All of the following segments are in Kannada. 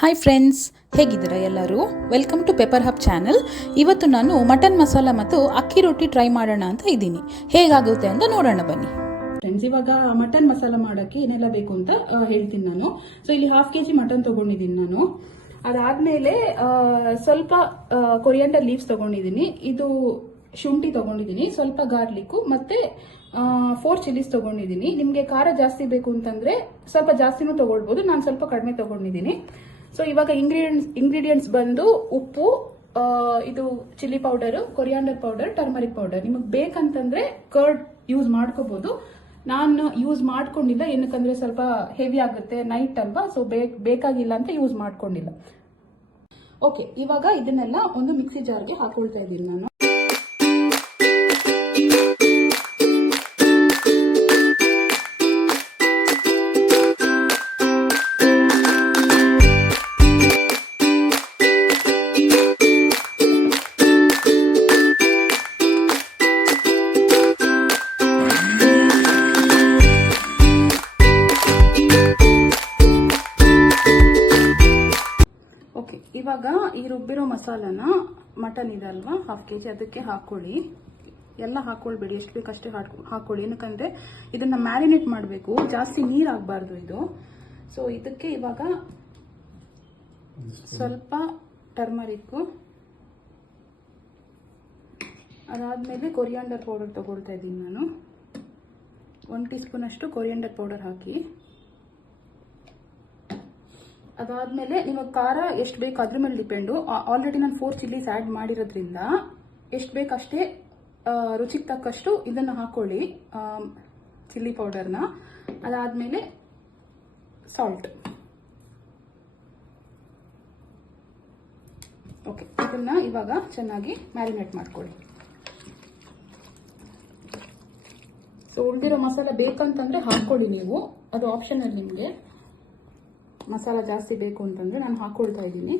ಹಾಯ್ ಫ್ರೆಂಡ್ಸ್, ಹೇಗಿದ್ದೀರಾ ಎಲ್ಲರೂ? Welcome to pepper hub channel. ಇವತ್ತು ನಾನು ಮಟನ್ ಮಸಾಲ ಮತ್ತು ಅಕ್ಕಿ ರೊಟ್ಟಿ ಟ್ರೈ ಮಾಡೋಣ ಅಂತ ಇದ್ದೀನಿ. ಹೇಗಾಗುತ್ತೆ ಅಂತ ನೋಡೋಣ ಬನ್ನಿ ಫ್ರೆಂಡ್ಸ್. ಇವಾಗ ಮಟನ್ ಮಸಾಲ ಮಾಡೋಕ್ಕೆ ಏನೆಲ್ಲ ಬೇಕು ಅಂತ ಹೇಳ್ತೀನಿ ನಾನು. ಸೊ ಇಲ್ಲಿ 1/2 kg ಮಟನ್ ತೊಗೊಂಡಿದ್ದೀನಿ ನಾನು. ಅದಾದಮೇಲೆ ಸ್ವಲ್ಪ ಕೊರಿಯಾಂಡರ್ ಲೀವ್ಸ್ ತೊಗೊಂಡಿದ್ದೀನಿ, ಇದು ಶುಂಠಿ ತೊಗೊಂಡಿದ್ದೀನಿ, ಸ್ವಲ್ಪ ಗಾರ್ಲಿಕ್ಕು ಮತ್ತು 4 ಚಿಲ್ಲೀಸ್ ತೊಗೊಂಡಿದ್ದೀನಿ. ನಿಮಗೆ ಖಾರ ಜಾಸ್ತಿ ಬೇಕು ಅಂತಂದರೆ ಸ್ವಲ್ಪ ಜಾಸ್ತಿನೂ ತೊಗೊಳ್ಬೋದು, ನಾನು ಸ್ವಲ್ಪ ಕಡಿಮೆ ತೊಗೊಂಡಿದ್ದೀನಿ. ಸೊ ಇವಾಗ ಇಂಗ್ರೀಡಿಯೆಂಟ್ಸ್ ಬಂದು ಉಪ್ಪು, ಇದು chilli powder, coriander powder, turmeric powder. ನಿಮಗೆ ಬೇಕಂತಂದ್ರೆ ಕರ್ಡ್ ಯೂಸ್ ಮಾಡ್ಕೋಬಹುದು. ನಾನು ಯೂಸ್ ಮಾಡ್ಕೊಂಡಿಲ್ಲ, ಏನಕ್ಕಂದ್ರೆ ಸ್ವಲ್ಪ ಹೆವಿ ಆಗುತ್ತೆ, ನೈಟ್ ಅಲ್ವಾ, ಸೊ ಬೇಕಾಗಿಲ್ಲ ಅಂತ ಯೂಸ್ ಮಾಡ್ಕೊಂಡಿಲ್ಲ. ಓಕೆ, ಇವಾಗ ಇದನ್ನೆಲ್ಲ ಒಂದು ಮಿಕ್ಸಿ ಜಾರ್ಗೆ ಹಾಕೊಳ್ತಾ ಇದ್ದೀನಿ ನಾನು. ಇವಾಗ ಈ ರುಬ್ಬಿರೋ ಮಸಾಲನ, ಮಟನ್ ಇದೆ ಅಲ್ವಾ 1/2 kg, ಅದಕ್ಕೆ ಹಾಕೊಳ್ಳಿ. ಎಲ್ಲ ಹಾಕೊಳ್ಬೇಡಿ, ಎಷ್ಟು ಬೇಕು ಅಷ್ಟೇ ಹಾಕೊಳ್ಳಿ, ಏನಕ್ಕಂದ್ರೆ ಇದನ್ನ ಮ್ಯಾರಿನೇಟ್ ಮಾಡಬೇಕು, ಜಾಸ್ತಿ ನೀರಾಗಬಾರ್ದು ಇದು. ಸೊ ಇದಕ್ಕೆ ಇವಾಗ ಸ್ವಲ್ಪ ಟರ್ಮರಿಕ್ಕು, ಅದಾದ್ಮೇಲೆ ಕೊರಿಯಾಂಡರ್ ಪೌಡರ್ ತಗೊಳ್ತಾ ಇದ್ದೀನಿ ನಾನು. 1 ಟೀ ಸ್ಪೂನ್ ಅಷ್ಟು ಕೊರಿಯಾಂಡರ್ ಪೌಡರ್ ಹಾಕಿ. ಅದಾದ್ಮೇಲೆ ನಿಮಗೆ ಖಾರ ಎಷ್ಟು ಬೇಕು ಅದ್ರ ಮೇಲೆ ಡಿಪೆಂಡು. ಆಲ್ರೆಡಿ ನಾನು 4 ಚಿಲ್ಲೀಸ್ ಆ್ಯಡ್ ಮಾಡಿರೋದ್ರಿಂದ ಎಷ್ಟು ಬೇಕಷ್ಟೇ ರುಚಿಗೆ ತಕ್ಕಷ್ಟು ಇದನ್ನು ಹಾಕೊಳ್ಳಿ, ಚಿಲ್ಲಿ ಪೌಡರ್ನ. ಅದಾದ್ಮೇಲೆ ಸಾಲ್ಟ್. ಓಕೆ, ಇದನ್ನ ಇವಾಗ ಚೆನ್ನಾಗಿ ಮ್ಯಾರಿನೇಟ್ ಮಾಡ್ಕೊಳ್ಳಿ. ಸೊ ಉಳಿದಿರೋ ಮಸಾಲ ಬೇಕಂತಂದ್ರೆ ಹಾಕೊಳ್ಳಿ ನೀವು, ಅದು ಆಪ್ಷನಲ್ ನಿಮಗೆ. ಮಸಾಲ ಜಾಸ್ತಿ ಬೇಕು ಅಂತಂದ್ರೆ ನಾನು ಹಾಕೊಳ್ತಾ ಇದ್ದೀನಿ.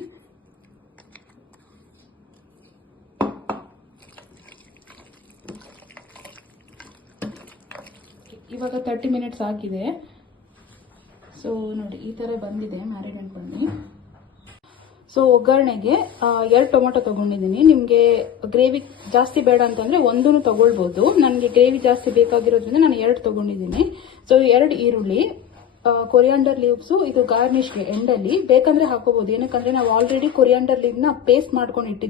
ಇವಾಗ 30 ಮಿನಿಟ್ಸ್ ಆಗಿದೆ. ಸೊ ನೋಡಿ, ಈ ತರ ಬಂದಿದೆ ಮ್ಯಾರಿನೇಟ್ பண்ணி. ಸೊ ಒಗ್ಗರಣೆಗೆ 2 ಟೊಮೆಟೊ ತಗೊಂಡಿದ್ದೀನಿ. ನಿಮಗೆ ಗ್ರೇವಿ ಜಾಸ್ತಿ ಬೇಡ ಅಂತಂದ್ರೆ 1 ತಗೊಳ್ಬಹುದು. ನನಗೆ ಗ್ರೇವಿ ಜಾಸ್ತಿ ಬೇಕಾಗಿರೋದ್ರಿಂದ ನಾನು 2 ತಗೊಂಡಿದ್ದೀನಿ. ಸೊ 2 ಈರುಳ್ಳಿ, ಕೊರಿಯಾಂಡರ್ ಲೀವ್ಸು, ಇದು ಗಾರ್ನಿಶ್ಗೆ ಎಂಡಲ್ಲಿ ಬೇಕಂದ್ರೆ ಹಾಕೋಬಹುದು, ಏನಕ್ಕಂದ್ರೆ ನಾವು ಆಲ್ರೆಡಿ ಕೊರಿಯಾಂಡರ್ ಲೀವ್ ನ ಪೇಸ್ಟ್ ಮಾಡ್ಕೊಂಡು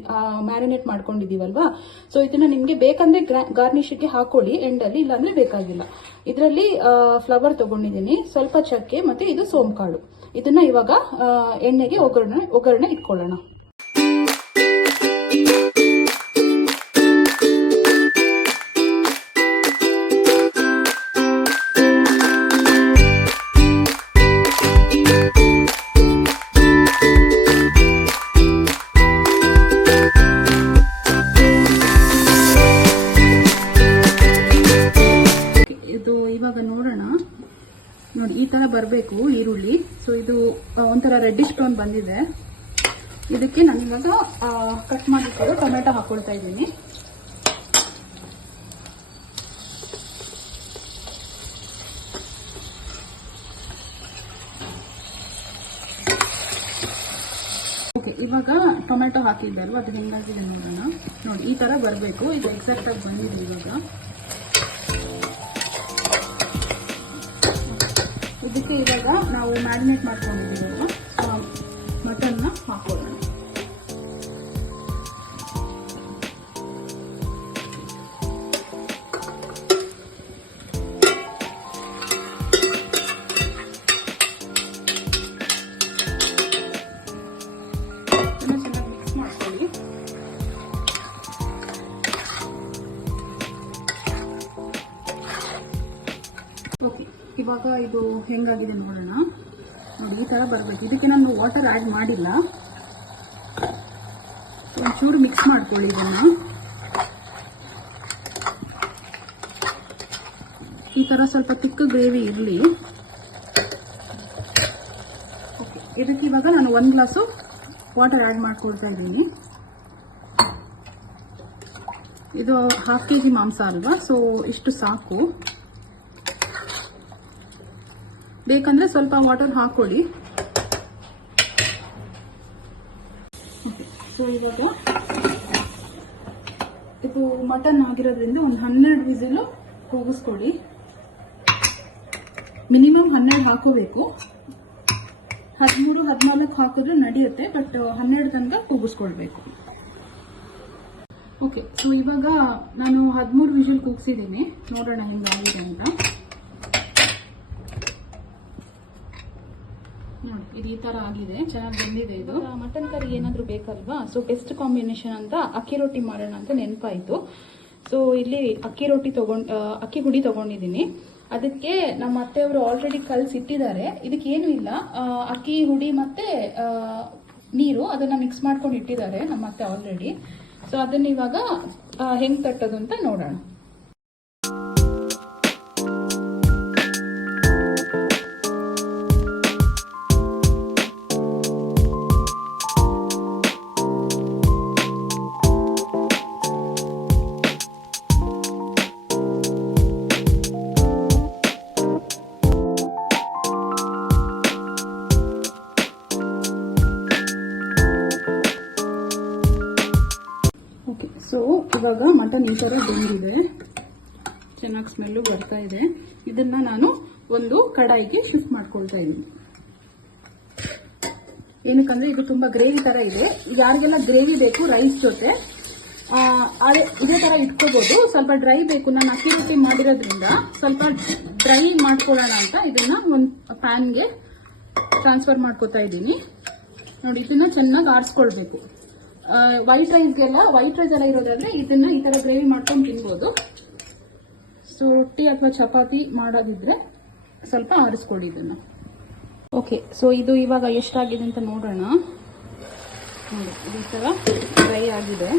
ಮ್ಯಾರಿನೇಟ್ ಮಾಡ್ಕೊಂಡಿದೀವಲ್ವಾ. ಸೊ ಇದನ್ನ ನಿಮ್ಗೆ ಬೇಕಂದ್ರೆ ಗಾರ್ನಿಶ್ಗೆ ಹಾಕೊಳ್ಳಿ ಎಂಡಲ್ಲಿ, ಇಲ್ಲಾಂದ್ರೆ ಬೇಕಾಗಿಲ್ಲ. ಇದರಲ್ಲಿ ಫ್ಲವರ್ ತಗೊಂಡಿದ್ದೀನಿ, ಸ್ವಲ್ಪ ಚಕ್ಕೆ, ಮತ್ತೆ ಇದು ಸೋಂಕಾಳು. ಇದನ್ನ ಇವಾಗ ಎಣ್ಣೆಗೆ ಒಗ್ಗರಣೆ ಇಟ್ಕೊಳ್ಳೋಣ. ನೋಡಿ, ಈ ತರ ಬರಬೇಕು ಈರುಳ್ಳಿ. ಸೊ ಇದು ಒಂಥರ ರೆಡ್ಡಿಶ್ ಟೋನ್ ಬಂದಿದೆ. ಇದಕ್ಕೆ ನಾನು ಇವಾಗ ಕಟ್ ಮಾಡಿಕೊಂಡು ಟೊಮೆಟೊ ಹಾಕೊಳ್ತಾ ಇದ್ದೀನಿ. ಓಕೆ, ಇವಾಗ ಟೊಮೆಟೊ ಹಾಕಿದ್ದೆ ಅಲ್ವಾ, ಅದು ಹೆಂಗಾಗಿದೆ ನೋಡೋಣ. ನೋಡಿ, ಈ ತರ ಬರಬೇಕು, ಇದು ಎಕ್ಸಾಕ್ಟ್ ಆಗಿ ಬಂದಿದೆ. ಇವಾಗ ಇದಕ್ಕೆ ಇವಾಗ ನಾವು ಮ್ಯಾರಿನೇಟ್ ಮಾಡ್ಕೊಂಡಿದ್ದೀವಲ್ವ ಮಟನ್ನ ಹಾಕೊಳ್ಳೋಣ. ಚೆನ್ನಾಗಿ ಮಿಕ್ಸ್ ಮಾಡ್ಕೊಳ್ಳಿ. ಓಕೆ, ಇವಾಗ ಇದು ಹೆಂಗಾಗಿದೆ ನೋಡೋಣ. ನೋಡಿ, ಈ ತರ ಬರಬೇಕು. ಇದಕ್ಕೆ ನಾನು ವಾಟರ್ ಆ್ಯಡ್ ಮಾಡಿಲ್ಲ. ಒಂಚೂರು ಮಿಕ್ಸ್ ಮಾಡ್ಕೊಳ್ಳಿ ಇದನ್ನ. ಈ ತರ ಸ್ವಲ್ಪ ತಿಕ್ಕ ಗ್ರೇವಿ ಇರಲಿ. ಇದಕ್ಕೆ ಇವಾಗ ನಾನು 1 ಗ್ಲಾಸು ವಾಟರ್ ಆ್ಯಡ್ ಮಾಡ್ಕೊಳ್ತಾ ಇದ್ದೀನಿ. ಇದು 1/2 kg ಮಾಂಸ ಅಲ್ವಾ, ಸೊ ಇಷ್ಟು ಸಾಕು. ಬೇಕಂದ್ರೆ ಸ್ವಲ್ಪ ವಾಟರ್ ಹಾಕೊಳ್ಳಿ. ಓಕೆ, ಸೊ ಇವಾಗ ಇದು ಮಟನ್ ಆಗಿರೋದ್ರಿಂದ ಒಂದು 12 ವಿಸಿಲು ಕೂಗಿಸ್ಕೊಳ್ಳಿ. ಮಿನಿಮಮ್ 12 ಹಾಕೋಬೇಕು. 13, 14 ಹಾಕಿದ್ರೆ ನಡೆಯುತ್ತೆ, ಬಟ್ 12 ತನಕ ಕೂಗಿಸ್ಕೊಳ್ಬೇಕು. ಓಕೆ, ಸೊ ಇವಾಗ ನಾನು 13 ವಿಷಲ್ ಕೂಗಿಸಿದ್ದೀನಿ. ನೋಡೋಣ ಹೆಂಗಾಗಿದೆ ಅಂತ. ನೋಡಿ, ಇದು ಈ ತರ ಆಗಿದೆ, ಚೆನ್ನಾಗಿ ಬಂದಿದೆ. ಇದು ಮಟನ್ ಕರಿ ಏನಾದರೂ ಬೇಕಲ್ವಾ, ಸೊ ಬೆಸ್ಟ್ ಕಾಂಬಿನೇಷನ್ ಅಂತ ಅಕ್ಕಿ ರೊಟ್ಟಿ ಮಾಡೋಣ ಅಂತ ನೆನಪಾಯಿತು. ಸೊ ಇಲ್ಲಿ ಅಕ್ಕಿ ಹುಡಿ ತಗೊಂಡಿದ್ದೀನಿ. ಅದಕ್ಕೆ ನಮ್ಮ ಅತ್ತೆಯವರು ಆಲ್ರೆಡಿ ಕಲಸಿಟ್ಟಿದ್ದಾರೆ. ಇದಕ್ಕೆ ಏನು ಇಲ್ಲ, ಅಕ್ಕಿ ಹುಡಿ ಮತ್ತೆ ನೀರು ಅದನ್ನ ಮಿಕ್ಸ್ ಮಾಡ್ಕೊಂಡು ಇಟ್ಟಿದ್ದಾರೆ ನಮ್ಮ ಅತ್ತೆ ಆಲ್ರೆಡಿ. ಸೊ ಅದನ್ನ ಇವಾಗ ಹೆಂಗ್ ತಟ್ಟೋದು ಅಂತ ನೋಡೋಣ. ಓಕೆ, ಸೊ ಇವಾಗ ಮಟನ್ ಈ ಥರ ಬೆಂದಿದೆ, ಚೆನ್ನಾಗಿ ಸ್ಮೆಲ್ಲು ಬರ್ತಾ ಇದೆ. ಇದನ್ನ ನಾನು ಒಂದು ಕಡಾಯಿಗೆ ಶಿಫ್ಟ್ ಮಾಡ್ಕೊಳ್ತಾ ಇದ್ದೀನಿ. ಏನಕ್ಕಂದ್ರೆ ಇದು ತುಂಬಾ ಗ್ರೇವಿ ತರ ಇದೆ. ಯಾರಿಗೆಲ್ಲ ಗ್ರೇವಿ ಬೇಕು ರೈಸ್ ಜೊತೆ ಇದೇ ತರ ಇಟ್ಕೋಬಹುದು. ಸ್ವಲ್ಪ ಡ್ರೈ ಬೇಕು, ನಾನು ಅಕ್ಕಿ ರೊಟ್ಟಿ ಮಾಡಿರೋದ್ರಿಂದ ಸ್ವಲ್ಪ ಡ್ರೈ ಮಾಡ್ಕೊಳ್ಳೋಣ ಅಂತ ಇದನ್ನ ಒಂದು ಪ್ಯಾನ್ಗೆ ಟ್ರಾನ್ಸ್ಫರ್ ಮಾಡ್ಕೊತಾ ಇದ್ದೀನಿ. ನೋಡಿ, ಇದನ್ನ ಚೆನ್ನಾಗಿ ಆರಿಸ್ಕೊಳ್ಬೇಕು. ವೈಟ್ ರೈಸ್ ಎಲ್ಲ ಇರೋದಾದ್ರೆ ಇದನ್ನ ಈ ತರ ಗ್ರೇವಿ ಮಾಡ್ಕೊಂಡು ತಿನ್ಬೋದು. ಸೊ ರೊಟ್ಟಿ ಅಥವಾ ಚಪಾತಿ ಮಾಡೋದಿದ್ರೆ ಸ್ವಲ್ಪ ಆರಿಸ್ಕೊಡಿ ಇದನ್ನ. ಓಕೆ, ಸೊ ಇದು ಇವಾಗ ಎಷ್ಟಾಗಿದೆ ಅಂತ ನೋಡೋಣ. ನೋಡಿ, ಈ ತರ ಡ್ರೈ ಆಗಿದೆ.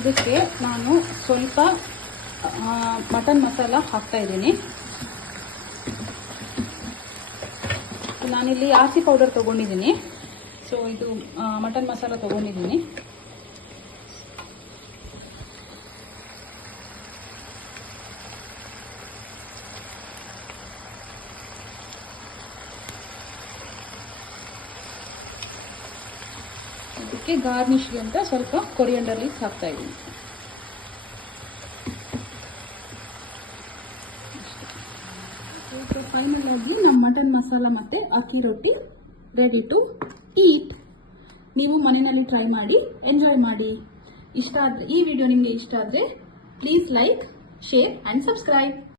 ಇದಕ್ಕೆ ನಾನು ಸ್ವಲ್ಪ ಮಟನ್ ಮಸಾಲ ಹಾಕ್ತಾ ಇದ್ದೀನಿ. ನಾನಿಲ್ಲಿ ಆಸಿ ಪೌಡರ್ ತಗೊಂಡಿದ್ದೀನಿ. ಸೊ ಇದು ಮಟನ್ ಮಸಾಲ ತಗೊಂಡಿದ್ದೀನಿ. ಅದಕ್ಕೆ ಗಾರ್ನಿಶ್ಗೆ ಅಂತ ಸ್ವಲ್ಪ ಕೊರಿಯಂಡರ್ ಲೀವ್ಸ್ ಹಾಕ್ತಾ ಇದ್ದೀನಿ. ಫೈನಲ್ ಆಗಿ ನಮ್ಮ ಮಟನ್ ಮಸಾಲ ಮತ್ತೆ ಅಕ್ಕಿ ರೊಟ್ಟಿ ರೆಡಿ ಟು ಈಟ್. ನೀವು ಮನೆಯಲ್ಲಿ ಟ್ರೈ ಮಾಡಿ, ಎಂಜಾಯ್ ಮಾಡಿ. ಈ ವಿಡಿಯೋ ನಿಮಗೆ ಇಷ್ಟ ಆದರೆ please like, share and subscribe.